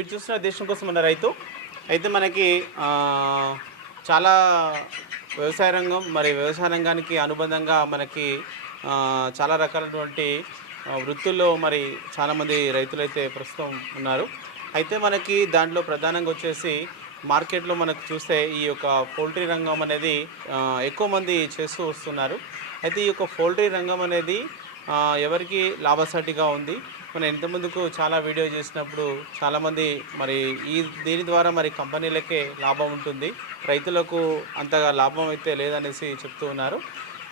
మీరు చూసిన దేశం కోసం ఉన్న రైతు. అయితే మనకి చాలా వ్యవసాయ రంగం మరి వ్యవసాయ రంగానికి అనుబంధంగా మనకి చాలా రకాలైనటువంటి వృత్తుల్లో మరి చాలామంది రైతులు అయితే ప్రస్తుతం ఉన్నారు. అయితే మనకి దాంట్లో ప్రధానంగా వచ్చేసి మార్కెట్లో మనకు చూస్తే ఈ యొక్క పౌల్ట్రీ రంగం అనేది ఎక్కువ మంది చేస్తూ వస్తున్నారు. అయితే ఈ యొక్క పౌల్ట్రీ రంగం అనేది ఎవరికి లాభసాటిగా ఉంది? మనం ఇంతకుముందుకు చాలా వీడియో చేసినప్పుడు చాలామంది మరి ఈ దీని ద్వారా మరి కంపెనీలకే లాభం ఉంటుంది. రైతులకు అంతగా లాభం అయితే లేదనేసి చెప్తూ ఉన్నారు.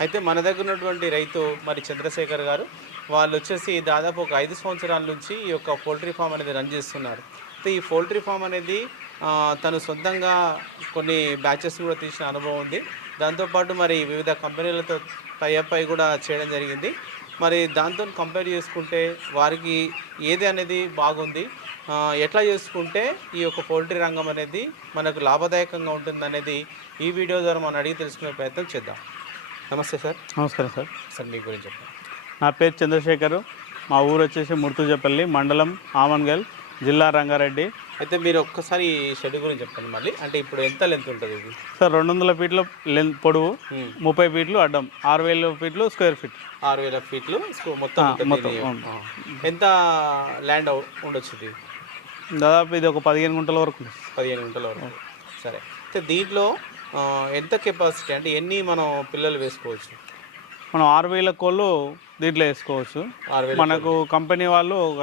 అయితే మన దగ్గర ఉన్నటువంటి రైతు మరి చంద్రశేఖర్ గారు వాళ్ళు వచ్చేసి దాదాపు ఒక ఐదు సంవత్సరాల నుంచి ఈ యొక్క పోల్ట్రీ ఫామ్ అనేది రన్ చేస్తున్నారు. అయితే ఈ పోల్ట్రీ ఫామ్ అనేది తను సొంతంగా కొన్ని బ్యాచెస్ కూడా తీసిన అనుభవం ఉంది. దాంతోపాటు మరి వివిధ కంపెనీలతో టైఅప్ అయి కూడా చేయడం జరిగింది. మరి దాంతో కంపేర్ చేసుకుంటే వారికి ఏది అనేది బాగుంది? ఎట్లా చేసుకుంటే ఈ యొక్క పౌల్ట్రీ రంగం అనేది మనకు లాభదాయకంగా ఉంటుంది అనేది ఈ వీడియో ద్వారా మనం అడిగి తెలుసుకునే ప్రయత్నం చేద్దాం. నమస్తే సార్. నమస్కారం సార్. సార్ మీ గురించి చెప్పండి. నా పేరు చంద్రశేఖర్. మా ఊరు వచ్చేసి ముర్తుజపల్లి మండలం ఆమన్గల్ జిల్లా రంగారెడ్డి. అయితే మీరు ఒక్కసారి షెడ్ గురించి చెప్పండి మళ్ళీ. అంటే ఇప్పుడు ఎంత లెంత్ ఉంటుంది ఇది? సార్ రెండు వందల ఫీట్ల లెంత్ పొడవు. ముప్పై ఫీట్లు అడ్డం ఆరు వేల ఫీట్లు స్క్వేర్ ఫీట్ ఆరు వేల ఫీట్లు మొత్తం మొత్తం. ఎంత ల్యాండ్ ఉండొచ్చు ఇది? దాదాపు ఇది ఒక పదిహేను గుంటల వరకు. పదిహేను గంటల వరకు. సరే. అయితే దీంట్లో ఎంత కెపాసిటీ అంటే ఎన్ని మనం పిల్లలు వేసుకోవచ్చు? మనం ఆరు వేల కోళ్ళు దీంట్లో వేసుకోవచ్చు. మనకు కంపెనీ వాళ్ళు ఒక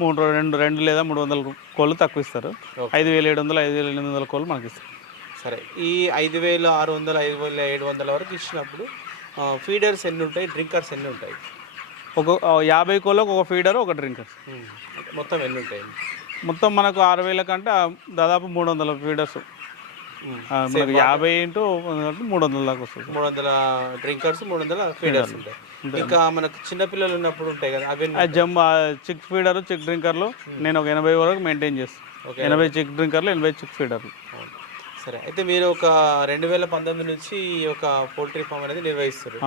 మూడు రెండు రెండు లేదా మూడు వందల కోళ్ళు తక్కువ ఇస్తారు. ఐదు వేల ఏడు వందలు ఐదు వేల ఎనిమిది వందల కోళ్ళు మనకి ఇస్తారు. సరే ఈ ఐదు వేల ఆరు వందల ఐదు వేల ఏడు వందల వరకు ఇచ్చినప్పుడు ఫీడర్స్ ఎన్ని ఉంటాయి? డ్రింకర్స్ ఎన్ని ఉంటాయి? ఒక యాభై కోళ్ళకు ఒక ఫీడర్ ఒక డ్రింకర్. మొత్తం ఎన్ని ఉంటాయి? మొత్తం మనకు ఆరు వేల కంటే దాదాపు మూడు వందల ఫీడర్స్ మనకి యాభై ఇంటూ మూడు వందల దాకా వస్తుంది మూడు వందల డ్రింకర్స్ మూడు వందల ఫీడర్స్ ఉంటాయి. ఇంకా మనకు చిన్న పిల్లలు ఉన్నప్పుడు ఉంటాయి కదా అవి జమ్ చిక్ ఫీడర్ చిక్ డ్రింకర్లు నేను ఒక ఎనభై వరకు మెయింటైన్ చేస్తాను. ఎనభై చిక్ డ్రింకర్లు ఎనభై చిక్ ఫీడర్లు. సరే అయితే మీరు ఒక రెండు వేల పంతొమ్మిది నుంచి యొక్క పోల్ట్రీ ఫామ్ అనేది నిర్వహిస్తారు.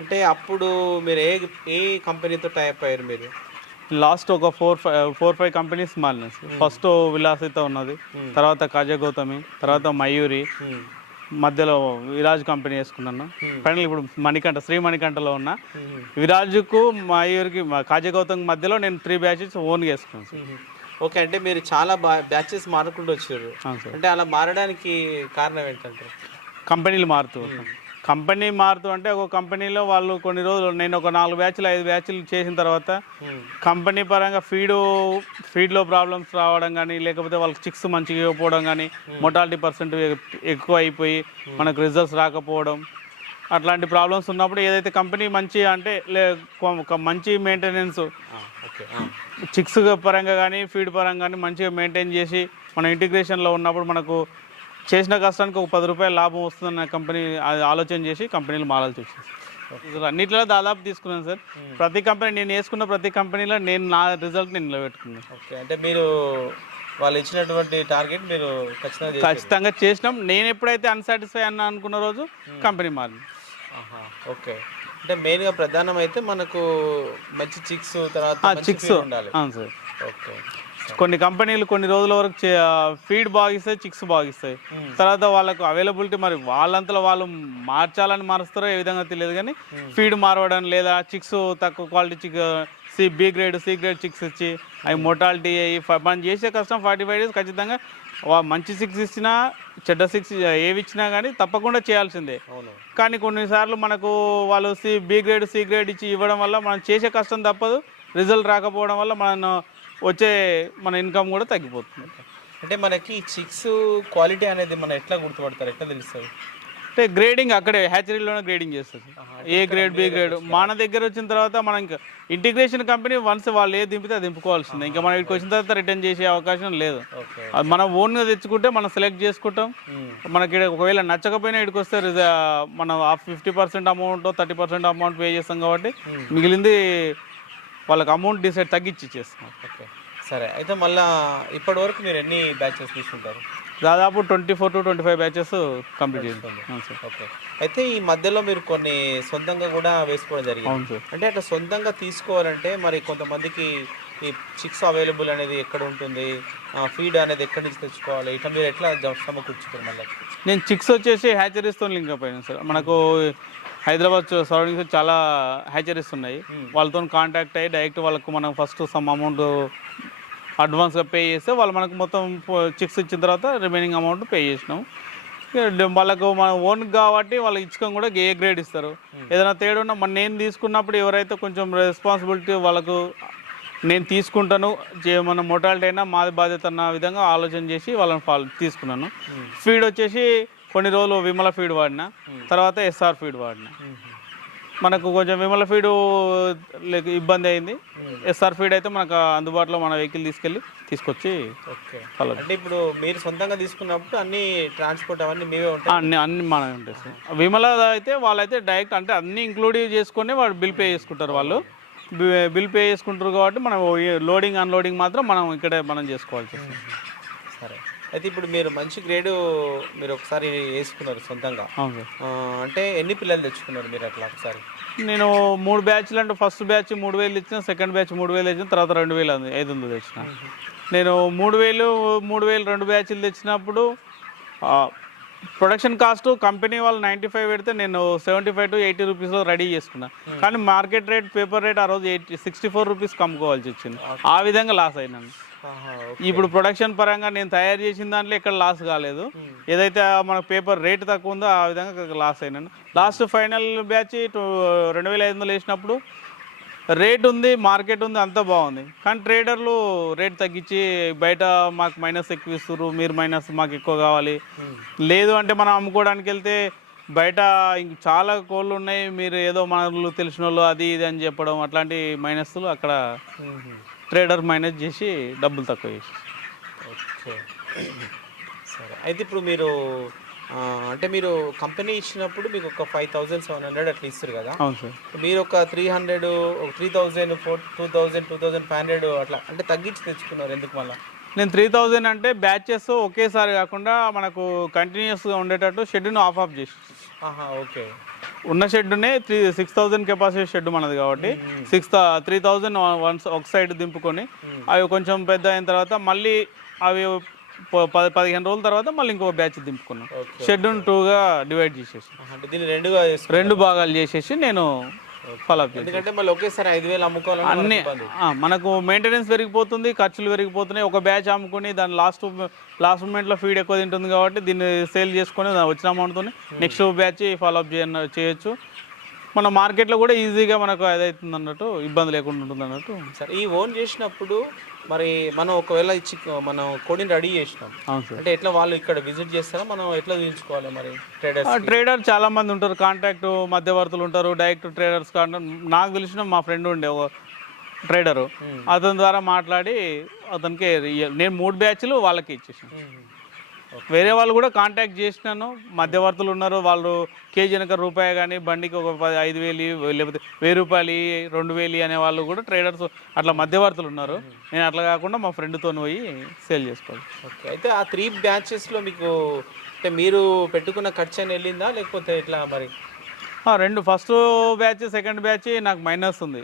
అంటే అప్పుడు మీరు ఏ ఏ కంపెనీతో టైప్ అయ్యారు మీరు? లాస్ట్ ఒక four five four five companies మారినాయి సార్. ఫస్ట్ విలాసిత ఉన్నది తర్వాత కాజా గౌతమి తర్వాత మయూరి ఉమ్. మధ్యలో విరాజ్ కంపెనీ వేసుకున్నాను Hmm. ఫైనల్ ఇప్పుడు మణికంఠ శ్రీ మణికంఠలో ఉన్న. విరాజ్కు మయూర్కి కాజా గౌతమ్ మధ్యలో నేను త్రీ బ్యాచెస్ ఓన్గా వేసుకున్నాను సార్. ఓకే అంటే మీరు చాలా బ్యాచెస్ మారుకుంటూ వచ్చారు అంటే అలా మారడానికి కారణం ఏంటంటే కంపెనీలు మారుతూ కంపెనీ మారుతూ అంటే ఒక కంపెనీలో వాళ్ళు కొన్ని రోజులు నేను ఒక నాలుగు బ్యాచ్లు ఐదు బ్యాచ్లు చేసిన తర్వాత. కంపెనీ పరంగా ఫీడు ఫీడ్లో ప్రాబ్లమ్స్ రావడం కానీ లేకపోతే వాళ్ళకి చిక్స్ మంచిగా ఇవ్వకపోవడం కానీ మొటాలిటీ పర్సెంట్ ఎక్కువ అయిపోయి మనకు రిజల్ట్స్ రాకపోవడం అట్లాంటి ప్రాబ్లమ్స్ ఉన్నప్పుడు ఏదైతే కంపెనీ మంచి అంటే లే మంచి మెయింటెనెన్స్. చిక్స్ పరంగా కానీ ఫీడ్ పరంగా కానీ మంచిగా మెయింటైన్ చేసి మన ఇంటిగ్రేషన్లో ఉన్నప్పుడు మనకు చేసిన కష్టానికి ఒక పది రూపాయలు లాభం వస్తుందన్న కంపెనీ అది ఆలోచన చేసి కంపెనీలు మారాల్సి వచ్చింది అన్నిట్లో దాదాపు తీసుకున్నాను సార్. ప్రతి కంపెనీ నేను వేసుకున్న ప్రతి కంపెనీలో నేను నా రిజల్ట్ నేను నిలబెట్టుకున్నాను ఓకే అంటే మీరు వాళ్ళు ఇచ్చినటువంటి టార్గెట్ మీరు ఖచ్చితంగా. ఖచ్చితంగా చేసినాం. నేను ఎప్పుడైతే అన్సాటిస్ఫై అన్న అనుకున్న రోజు కంపెనీ మారింది. ఓకే. అంటే మెయిన్గా ప్రధానం అయితే మనకు మంచి చిక్స్ తర్వాత చిక్స్ ఉండాలి. అవును సార్. ఓకే. కొన్ని కంపెనీలు కొన్ని రోజుల వరకు ఫీడ్ బాగిస్తాయి చిక్స్ బాగిస్తాయి. Hmm. తర్వాత వాళ్ళకు అవైలబిలిటీ మరి వాళ్ళంతలో వాళ్ళు మార్చాలని మారుస్తారో ఏ విధంగా తెలియదు కానీ ఫీడ్ మారవడం లేదా చిక్స్ తక్కువ quality chick C B grade C grade chicks ఇచ్చి అవి మొటాలిటీ అయ్యి ఫ- మనం చేసే కష్టం ఫార్టీ ఫైవ్ డేస్ ఖచ్చితంగా మంచి సిక్స్ ఇచ్చినా చెడ్డ సిక్స్ ఏవి ఇచ్చినా కానీ తప్పకుండా చేయాల్సిందే. కానీ కొన్నిసార్లు మనకు వాళ్ళు C B grade C grade ఇచ్చి ఇవ్వడం వల్ల మనం చేసే కష్టం తప్పదు. రిజల్ట్ రాకపోవడం వల్ల మనం వచ్చే మన ఇన్కమ్ కూడా తగ్గిపోతుంది. అంటే మనకి చిక్స్ క్వాలిటీ అనేది మనం ఎట్లా గుర్తుపడతారు? ఎట్లా తెలుస్తుంది? అంటే గ్రేడింగ్ అక్కడే హ్యాచరీలోనే గ్రేడింగ్ చేస్తుంది. ఏ గ్రేడ్ బి గ్రేడ్ మన దగ్గర వచ్చిన తర్వాత మనం ఇంకా ఇంటిగ్రేషన్ కంపెనీ వన్స్ వాళ్ళు ఏది దింపితే అది దింపుకోవాల్సిందే. ఇంకా మనం ఇక్కడికి వచ్చిన తర్వాత రిటర్న్ చేసే అవకాశం లేదు. అది మనం ఓన్గా తెచ్చుకుంటే మనం సెలెక్ట్ చేసుకుంటాం. మనకి ఒకవేళ నచ్చకపోయినా ఇక్కడికి వస్తే మనం fifty percent amount thirty percent amount pay చేస్తాం కాబట్టి మిగిలింది వాళ్ళకి అమౌంట్ డిసైడ్ తగ్గించి ఇచ్చేస్తాం ఓకే. సరే అయితే మళ్ళా ఇప్పటి వరకు మీరు ఎన్ని బ్యాచెస్ తీసుకుంటారు? దాదాపు twenty four to twenty five batches complete sir. Okay. అయితే ఈ మధ్యలో మీరు కొన్ని సొంతంగా కూడా వేసుకోవడం జరిగింది. అవును సార్. అంటే అట్లా సొంతంగా తీసుకోవాలంటే మరి కొంతమందికి ఈ చిక్స్ అవైలబుల్ అనేది ఎక్కడ ఉంటుంది? ఫీడ్ అనేది ఎక్కడి నుంచి తెచ్చుకోవాలి? ఇట్లా మీరు ఎట్లా సమకూర్చుతారు మళ్ళీ? నేను చిక్స్ వచ్చేసి హ్యాచరీస్తో లింక్ అప్ అయినా సార్. మనకు హైదరాబాద్ సరౌండింగ్స్ చాలా హ్యాచరీస్ ఉన్నాయి వాళ్ళతో కాంటాక్ట్ అయ్యి డైరెక్ట్ వాళ్ళకు మనం ఫస్ట్ సమ్ అమౌంట్ అడ్వాన్స్గా పే చేస్తే వాళ్ళు మనకు మొత్తం చిక్స్ ఇచ్చిన తర్వాత రిమైనింగ్ అమౌంట్ పే చేసినాం. వాళ్ళకు మన ఓన్ కాబట్టి వాళ్ళకి ఇచ్చుకొని కూడా ఏ గ్రేడ్ ఇస్తారు. ఏదైనా తేడా ఉన్నా మన నేను తీసుకున్నప్పుడు ఎవరైతే కొంచెం రెస్పాన్సిబిలిటీ వాళ్ళకు నేను తీసుకుంటాను మన మొటాలిటీ అయినా మాది బాధ్యత అన్న విధంగా ఆలోచన చేసి వాళ్ళని ఫాలో తీసుకున్నాను. ఫీడ్ వచ్చేసి కొన్ని రోజులు విమల ఫీడ్ వాడిన తర్వాత ఎస్ఆర్ ఫీడ్ వాడిన. మనకు కొంచెం విమల ఫీడ్ లైక్ ఇబ్బంది అయింది. ఎస్ఆర్ ఫీడ్ అయితే మనకు అందుబాటులో మన వెహికల్ తీసుకెళ్ళి తీసుకొచ్చి అంటే ఇప్పుడు మీరు సొంతంగా తీసుకున్నప్పుడు అన్ని ట్రాన్స్పోర్ట్ అవన్నీ మీవే ఉంటాయి? అన్ని అన్ని మన ఉంటాయి. సార్ విమల అయితే వాళ్ళైతే డైరెక్ట్ అంటే అన్ని ఇంక్లూడ్ చేసుకొని వాళ్ళు బిల్ పే చేసుకుంటారు వాళ్ళు. బిల్ పే చేసుకుంటారు కాబట్టి మనం లోడింగ్ అన్లోడింగ్ మాత్రం మనం ఇక్కడే మనం చేసుకోవాల్సి వస్తుంది. అయితే ఇప్పుడు మీరు మంచి గ్రేడ్ మీరు ఒకసారి వేసుకున్నారు సొంతంగా. అవును అంటే ఎన్ని పిల్లలు తెచ్చుకున్నారు మీరు అట్లా ఒకసారి? నేను మూడు బ్యాచ్లు అంటే ఫస్ట్ బ్యాచ్ మూడు వేలు ఇచ్చిన సెకండ్ బ్యాచ్ మూడు వేలు ఇచ్చిన తర్వాత రెండు వేలు అంది- ఐదు వందలు తెచ్చిన. నేను మూడు వేలు మూడు వేలు రెండు బ్యాచ్లు తెచ్చినప్పుడు ప్రొడక్షన్ కాస్ట్ కంపెనీ వాళ్ళు నైంటీ ఫైవ్ పెడితే నేను సెవెంటీ ఫైవ్ టు ఎయిటీ రూపీస్లో రెడీ చేసుకున్నా. కానీ మార్కెట్ రేట్ పేపర్ రేట్ ఆ రోజు ఎయిటీ సిక్స్టీ ఫోర్ రూపీస్కి అమ్ముకోవాల్సి వచ్చింది. ఆ విధంగా లాస్ అయినాను. ఇప్పుడు ప్రొడక్షన్ పరంగా నేను తయారు చేసిన దాంట్లో ఎక్కడ లాస్ కాలేదు. ఏదైతే మన పేపర్ రేట్ తక్కువ ఉందో ఆ విధంగా లాస్ అయినాను. లాస్ట్ ఫైనల్ బ్యాచ్ రెండు వేల ఐదు వందలు వేసినప్పుడు రేట్ ఉంది మార్కెట్ ఉంది అంతా బాగుంది. కానీ ట్రేడర్లు రేట్ తగ్గించి బయట మాకు మైనస్ ఎక్కువ ఇస్తారు మీరు మైనస్ మాకు ఎక్కువ కావాలి. ఉమ్. లేదు అంటే మనం అమ్ముకోవడానికి వెళ్తే బయట ఇంక చాలా కోళ్ళు ఉన్నాయి మీరు ఏదో మనలు తెలిసిన వాళ్ళు అది ఇది అని చెప్పడం అట్లాంటి మైనస్లు అక్కడ మ్మ్. ట్రేడర్ మైనస్ చేసి డబ్బులు తక్కువ చేసి. ఓకే. సరే. అయితే ఇప్పుడు మీరు అంటే మీరు కంపెనీ ఇచ్చినప్పుడు మీకు ఒక ఫైవ్ థౌజండ్ సెవెన్ హండ్రెడ్ అట్లా ఇస్తారు కదా? అవును సార్. మీరు ఒక త్రీ హండ్రెడ్ ఒక three thousand four two thousand two thousand five hundred అట్లా అంటే తగ్గించి తెచ్చుకున్నారు ఎందుకు మళ్ళీ? నేను త్రీ థౌజండ్ అంటే బ్యాచెస్ ఒకేసారి కాకుండా మనకు కంటిన్యూస్గా ఉండేటట్టు షెడ్యూల్ని ఆఫ్ ఆఫ్ చేసి. ఆహా ఓకే. ఉన్న షెడ్నే three six thousand capacity shed మనది కాబట్టి సిక్స్ త్రీ థౌజండ్ వన్స్ ఒక సైడ్ దింపుకొని అవి కొంచెం పెద్ద అయిన తర్వాత మళ్ళీ అవి పది పదిహేను రోజుల తర్వాత మళ్ళీ ఇంకో బ్యాచ్ దింపుకున్నాం. షెడ్యూల్ టూగా డివైడ్ చేసేసి. రెండు భాగాలు చేసేసి నేను ఫాలో అప్ ఎందుకంటే మళ్ళీ ఒకేసారి ఐదు వేలు అమ్ముకోవాలని అన్ని మనకి మెయింటెనెన్స్ పెరిగిపోతుంది ఖర్చులు పెరిగిపోతున్నాయి. ఒక బ్యాచ్ అమ్ముకొని దాని లాస్ట్ లాస్ట్ మూమెంట్లో ఫీడ్ ఎక్కువ తింటుంది కాబట్టి దీన్ని సేల్ చేసుకొని వచ్చిన అమౌంట్తో నెక్స్ట్ బ్యాచ్ ఫాలో అప్ చేయ చేయొచ్చు. మన మార్కెట్లో కూడా ఈజీగా మనకు అదవుతుంది అన్నట్టు ఇబ్బంది లేకుండా ఉంటుంది అన్నట్టు సరే ఈ ఓన్ చేసినప్పుడు మరి మనం ఒకవేళ ఇచ్చి మనం కోడిని రెడీ చేసినాం. అంటే ఎట్లా వాళ్ళు ఇక్కడ విజిట్ చేస్తారా? మనం ఎట్లా చూపించుకోవాలి మరి ట్రేడర్స్ ట్రేడర్ చాలా మంది ఉంటారు. కాంటాక్ట్ మధ్యవర్తులు ఉంటారు. డైరెక్ట్ ట్రేడర్స్ కాంటాక్ట్ నాకు తెలిసిన మా ఫ్రెండ్ ఉండే ఒక ట్రేడరు అతని ద్వారా మాట్లాడి అతనికి నేను మూడు బ్యాచ్లు వాళ్ళకి ఇచ్చేసాను. వేరే వాళ్ళు కూడా కాంటాక్ట్ చేసినాను. మధ్యవర్తులు ఉన్నారు. వాళ్ళు కేజీ వెనక రూపాయి కానీ బండికి ఒక పది ఐదు వేలు లేకపోతే వెయ్యి రూపాయలు రెండు వేలు అనే వాళ్ళు కూడా ట్రేడర్స్ అట్లా మధ్యవర్తులు ఉన్నారు. నేను అట్లా కాకుండా మా ఫ్రెండ్తో పోయి సేల్ చేసుకోవాలి. ఓకే. అయితే ఆ త్రీ బ్యాచెస్లో మీకు అంటే మీరు పెట్టుకున్న ఖర్చు అని వెళ్ళిందా? లేకపోతే ఎట్లా మరి? రెండు. ఫస్ట్ బ్యాచ్ సెకండ్ బ్యాచ్ నాకు మైనస్ ఉంది.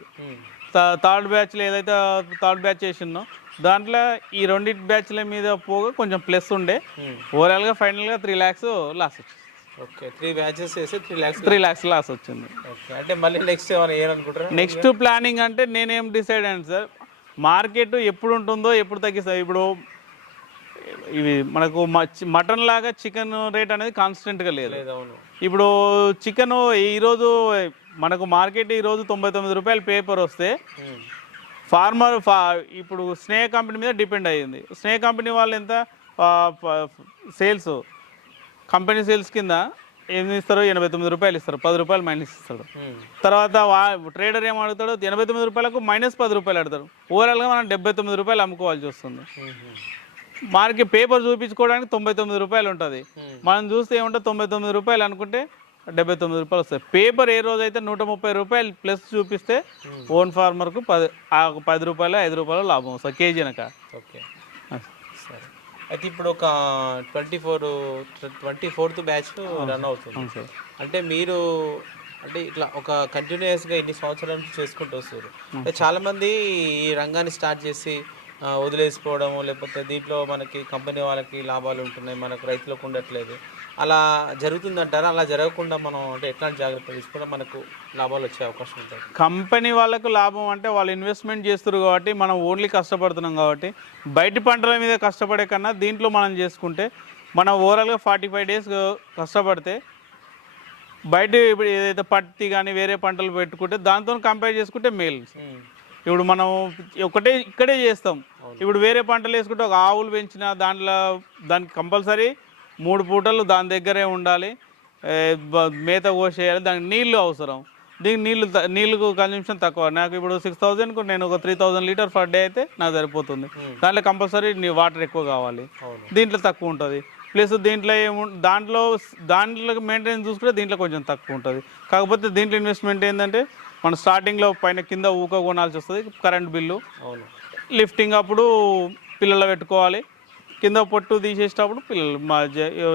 థర్డ్ బ్యాచ్లో ఏదైతే థర్డ్ బ్యాచ్ చేసిందో దాంట్లో ఈ రెండింటి బ్యాచ్ల మీద పోగా కొంచెం ప్లస్ ఉండే. ఓవరాల్గా ఫైనల్గా త్రీ ల్యాక్స్ లాస్ వచ్చింది. Okay three batches three lakhs three lakhs loss వచ్చింది. అంటే మళ్ళీ నెక్స్ట్ ఏమైనా నెక్స్ట్ ప్లానింగ్ అంటే నేనేం డిసైడ్ అయ్యాను సార్ మార్కెట్ ఎప్పుడు ఉంటుందో ఎప్పుడు తగ్గిస్తుంది. ఇప్పుడు ఇవి మనకు మటన్ లాగా చికెన్ రేట్ అనేది కాన్స్టెంట్గా లేదు. ఇప్పుడు చికెన్ ఈరోజు మనకు మార్కెట్ ఈరోజు తొంభై తొమ్మిది రూపాయలు పేపర్ వస్తే ఉమ్. ఫార్మర్ ఫా ఇప్పుడు స్నే కంపెనీ మీద డిపెండ్ అయ్యింది. స్నే కంపెనీ వాళ్ళు ఎంత సేల్స్ కంపెనీ సేల్స్ కింద ఏం ఇస్తారు ఎనభై తొమ్మిది రూపాయలు ఇస్తారు. పది రూపాయలు మైనస్ ఇస్తాడు. తర్వాత వా ట్రేడర్ ఏం అడుగుతాడు? ఎనభై తొమ్మిది రూపాయలకు మైనస్ పది రూపాయలు అడుగుతారు. ఓవరాల్గా మనం డెబ్బై తొమ్మిది రూపాయలు అమ్ముకోవాల్సి వస్తుంది. మార్కెట్ పేపర్ చూపించుకోవడానికి తొంభై తొమ్మిది రూపాయలు ఉంటుంది. మనం చూస్తే ఏముంటుంది? తొంభై తొమ్మిది రూపాయలు అనుకుంటే డెబ్బై తొమ్మిది రూపాయలు వస్తాయి. పేపర్ ఏ రోజు అయితే నూట ముప్పై రూపాయలు ప్లస్ చూపిస్తే ఓన్ ఫార్మర్కు పది ఆ పది రూపాయలు ఐదు రూపాయలు లాభం వస్తుంది కేజీ వెనక. ఓకే. సరే. అయితే ఇప్పుడు ఒక twenty four twenty fourth batch run అవుతుంది. అంటే మీరు అంటే ఇట్లా ఒక కంటిన్యూస్గా ఇన్ని సంవత్సరాల నుంచి చేసుకుంటూ వస్తారు అంటే చాలా మంది ఈ రంగాన్ని స్టార్ట్ చేసి ఆ, వదిలేసిపోవడం లేకపోతే దీంట్లో మనకి కంపెనీ వాళ్ళకి లాభాలు ఉంటున్నాయి మనకు రైతులకు ఉండట్లేదు. అలా జరుగుతుందంటారా? అలా జరగకుండా మనం అంటే ఎట్లాంటి జాగ్రత్తలు తీసుకుంటే మనకు లాభాలు వచ్చే అవకాశం ఉంటుంది? కంపెనీ వాళ్ళకు లాభం అంటే వాళ్ళు ఇన్వెస్ట్మెంట్ చేస్తారు కాబట్టి మనం ఓన్లీ కష్టపడుతున్నాం కాబట్టి బయటి పంటల మీద కష్టపడే కన్నా దీంట్లో మనం చేసుకుంటే మనం ఓవరాల్గా ఫార్టీ ఫైవ్ డేస్ కష్టపడితే బయట ఇప్పుడు ఏదైతే పత్తి కానీ వేరే పంటలు పెట్టుకుంటే దాంతో కంపేర్ చేసుకుంటే మేలు. ఇప్పుడు మనం ఒకటే ఇక్కడే చేస్తాం. ఇప్పుడు వేరే పంటలు వేసుకుంటే ఒక ఆవులు పెంచిన దాంట్లో దానికి కంపల్సరీ మూడు పూటలు దాని దగ్గరే ఉండాలి. మేత కోసేయాలి. దానికి నీళ్ళు అవసరం. దీనికి నీళ్ళు నీళ్ళకు కన్జంప్షన్ తక్కువ. నాకు ఇప్పుడు సిక్స్ థౌజండ్కు నేను ఒక three thousand litre per day అయితే నాకు సరిపోతుంది. దాంట్లో కంపల్సరీ వాటర్ ఎక్కువ కావాలి. దీంట్లో తక్కువ ఉంటుంది. ప్లస్ దీంట్లో ఏము దాంట్లో దాంట్లో మెయింటెనెన్స్ చూసుకుంటే దీంట్లో కొంచెం తక్కువ ఉంటుంది. కాకపోతే దీంట్లో ఇన్వెస్ట్మెంట్ ఏంటంటే మన స్టార్టింగ్లో పైన కింద ఊక కొనాల్సి వస్తుంది కరెంట్ బిల్లు లిఫ్టింగ్ అప్పుడు పిల్లలు పెట్టుకోవాలి. కింద పొట్టు తీసేసేటప్పుడు పిల్లలు మా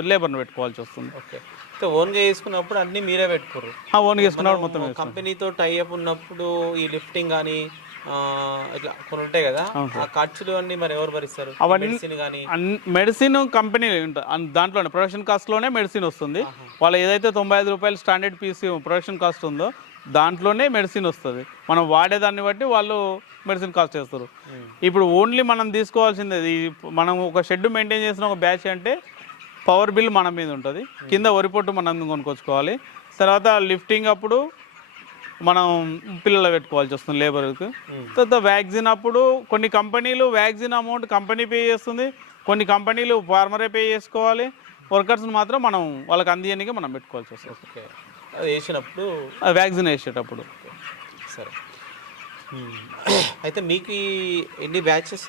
లేబర్ని పెట్టుకోవాల్సి వస్తుంది. ఓకే. అయితే ఓన్గా వేసుకున్నప్పుడు అన్నీ మీరే పెట్టుకోరు. ఆ ఓన్ చేసుకున్నప్పుడు మొత్తం. కంపెనీతో టైఅప్ ఉన్నప్పుడు ఈ లిఫ్టింగ్ కానీ ఇట్లా కొన్ని ఉంటాయి కదా ఆ ఖర్చులు అన్ని మరి ఎవరు భరిస్తారు? మెడిసిన్ కానీ మెడిసిన్ కంపెనీ ఉంటుంది దాంట్లోనే ప్రొడక్షన్ కాస్ట్లోనే మెడిసిన్ వస్తుంది. వాళ్ళు ఏదైతే తొంభై ఐదు రూపాయలు స్టాండర్డ్ పీసీ ప్రొడక్షన్ కాస్ట్ ఉందో దాంట్లోనే మెడిసిన్ వస్తుంది. మనం వాడేదాన్ని బట్టి వాళ్ళు మెడిసిన్ కాస్ట్ చేస్తారు. ఇప్పుడు ఓన్లీ మనం తీసుకోవాల్సింది మనం ఒక షెడ్ మెయింటైన్ చేసిన ఒక బ్యాచ్ అంటే పవర్ బిల్ మన మీద ఉంటుంది. కింద వరి పొట్టు మనం కొనుక్కొచ్చుకోవాలి? తర్వాత లిఫ్టింగ్ అప్పుడు మనం పిల్లలు పెట్టుకోవాల్సి వస్తుంది లేబర్కి తర్వాత వ్యాక్సిన్ అప్పుడు కొన్ని కంపెనీలు వ్యాక్సిన్ అమౌంట్ కంపెనీ పే చేస్తుంది. కొన్ని కంపెనీలు ఫార్మరే పే చేసుకోవాలి. వర్కర్స్ని మాత్రం మనం వాళ్ళకి అందియడానికి మనం పెట్టుకోవాల్సి వస్తుంది. వేసినప్పుడు వ్యాక్సిన్ వేసేటప్పుడు. సరే. అయితే మీకు ఎన్ని బ్యాచెస్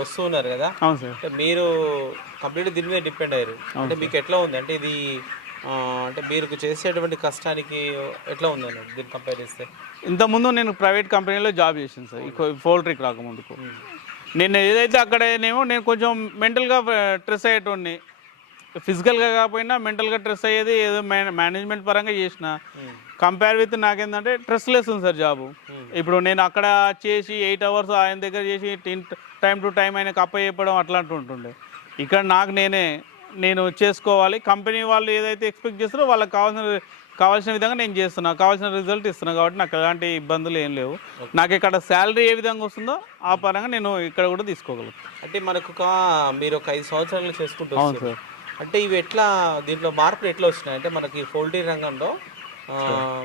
వస్తూ ఉన్నారు కదా? అవును సార్. అంటే మీరు కంప్లీట్ దీని మీద డిపెండ్ అయ్యారు. అంటే మీకు ఎట్లా ఉంది? అంటే ఇది అంటే మీరు చేసేటువంటి కష్టానికి ఎట్లా ఉంది అన్నది దీన్ని కంపేర్ చేస్తే? ఇంతకుముందు నేను ప్రైవేట్ కంపెనీలో జాబ్ చేసాను సార్. పౌల్ట్రీకి రాకముందుకు నేను ఏదైతే అక్కడనేమో నేను కొంచెం మెంటల్గా స్ట్రెస్ అయ్యేటోడిని ఫిజికల్గా కాకపోయినా మెంటల్గా స్ట్రెస్ అయ్యేది ఏదో మేనేజ్మెంట్ పరంగా చేసిన. కంపేర్ విత్ నాకేంటంటే స్ట్రెస్లెస్ ఉంది సార్ జాబు. ఇప్పుడు నేను అక్కడ చేసి ఎయిట్ అవర్స్ ఆయన దగ్గర చేసి టైం టు టైం ఆయనకు అప్ప చెప్పడం అట్లాంటి ఉంటుండే. ఇక్కడ నాకు నేనే నేను చేసుకోవాలి. కంపెనీ వాళ్ళు ఏదైతే ఎక్స్పెక్ట్ చేస్తారో వాళ్ళకి కావాల్సిన కావాల్సిన విధంగా నేను చేస్తున్నా. కావాల్సిన రిజల్ట్ ఇస్తున్నా కాబట్టి నాకు ఎలాంటి ఇబ్బందులు ఏం లేవు. నాకు ఇక్కడ శాలరీ ఏ విధంగా వస్తుందో ఆ పరంగా నేను ఇక్కడ కూడా తీసుకోగలుగుతాను అంటే మనకు ఒక మీరు ఒక ఐదు సంవత్సరాలు చేసుకుంటూ అంటే ఇవి ఎట్లా దీంట్లో మార్పులు ఎట్లా వస్తున్నాయి? అంటే మనకి పౌల్ట్రీ రంగంలో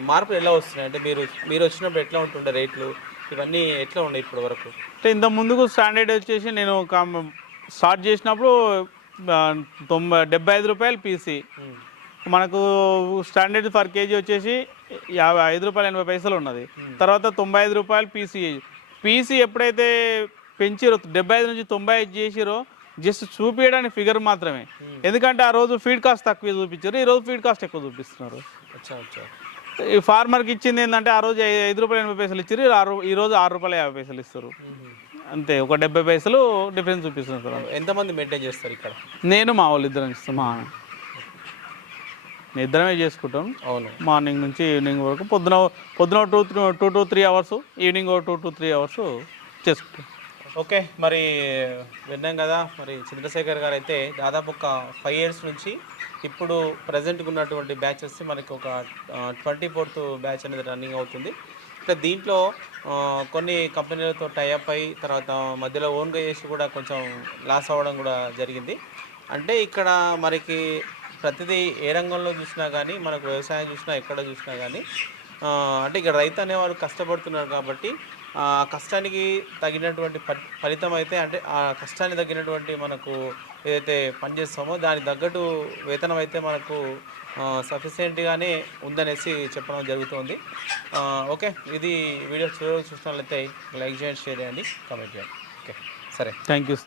మార్పులు ఎలా వస్తున్నాయి? అంటే మీరు మీరు వచ్చినప్పుడు ఎట్లా ఉంటుండే రేట్లు? ఇవన్నీ ఎట్లా ఉన్నాయి ఇప్పటి వరకు? అంటే ఇంత ముందుకు స్టాండర్డ్ వచ్చేసి నేను స్టార్ట్ చేసినప్పుడు తొంభై డెబ్బై ఐదు రూపాయలు పీసీ. మనకు స్టాండర్డ్ పర్ కేజీ వచ్చేసి యాభై ఐదు రూపాయలు ఎనభై పైసలు ఉన్నది. తర్వాత తొంభై ఐదు రూపాయలు పీసీ. పీసీ ఎప్పుడైతే పెంచిరో డెబ్బై ఐదు నుంచి తొంభై ఐదు చేసిరో జస్ట్ చూపించడానికి ఫిగర్ మాత్రమే. ఎందుకంటే ఆ రోజు ఫీడ్ కాస్ట్ తక్కువ చూపించారు. ఈ రోజు ఫీడ్ కాస్ట్ ఎక్కువ చూపిస్తున్నారు. ఈ ఫార్మర్కి ఇచ్చింది ఏంటంటే ఆ రోజు ఐదు రూపాయలు ఎనభై పైసలు ఇచ్చారు ఈ ఆరు ఈ రోజు ఆరు రూపాయలు యాభై పైసలు ఇస్తారు. అంతే ఒక డెబ్బై పైసలు డిఫరెన్స్ చూపిస్తున్నారు సార్ ఎంతమంది మెయింటైన్ చేస్తారు ఇక్కడ? నేను మా వాళ్ళు ఇద్దరం ఇస్తాం మా ఇద్దరమే చేసుకుంటాం. అవును. మార్నింగ్ నుంచి ఈవినింగ్ వరకు పొద్దున పొద్దున two two to three hours evening two to three hours చేసుకుంటాం. ఓకే మరి విన్నాం కదా మరి చంద్రశేఖర్ గారు అయితే దాదాపు ఒక ఫైవ్ ఇయర్స్ నుంచి ఇప్పుడు ప్రజెంట్గా ఉన్నటువంటి బ్యాచెస్ మనకి ఒక ట్వంటీ ఫోర్త్ బ్యాచ్ అనేది రన్నింగ్ అవుతుంది. ఇట్లా దీంట్లో కొన్ని కంపెనీలతో టైఅప్ అయి తర్వాత మధ్యలో ఓన్గా చేసి కూడా కొంచెం లాస్ అవ్వడం కూడా జరిగింది. అంటే ఇక్కడ మనకి ప్రతిదీ ఏ రంగంలో చూసినా కానీ మనకు వ్యవసాయం చూసినా ఎక్కడ చూసినా కానీ అంటే ఇక్కడ రైతు అనేవాడు కష్టపడుతున్నారు కాబట్టి కష్టానికి తగినటువంటి ఫలితం అయితే అంటే ఆ కష్టానికి తగినటువంటి మనకు ఏదైతే పనిచేస్తామో దానికి తగ్గట్టు వేతనం అయితే మనకు సఫిషియెంట్గానే ఉందనేసి చెప్పడం జరుగుతుంది. ఓకే. ఇది వీడియో చివరికి చూసినట్లయితే లైక్ చేయండి షేర్ చేయండి కామెంట్ చేయండి. ఓకే. సరే. Thank you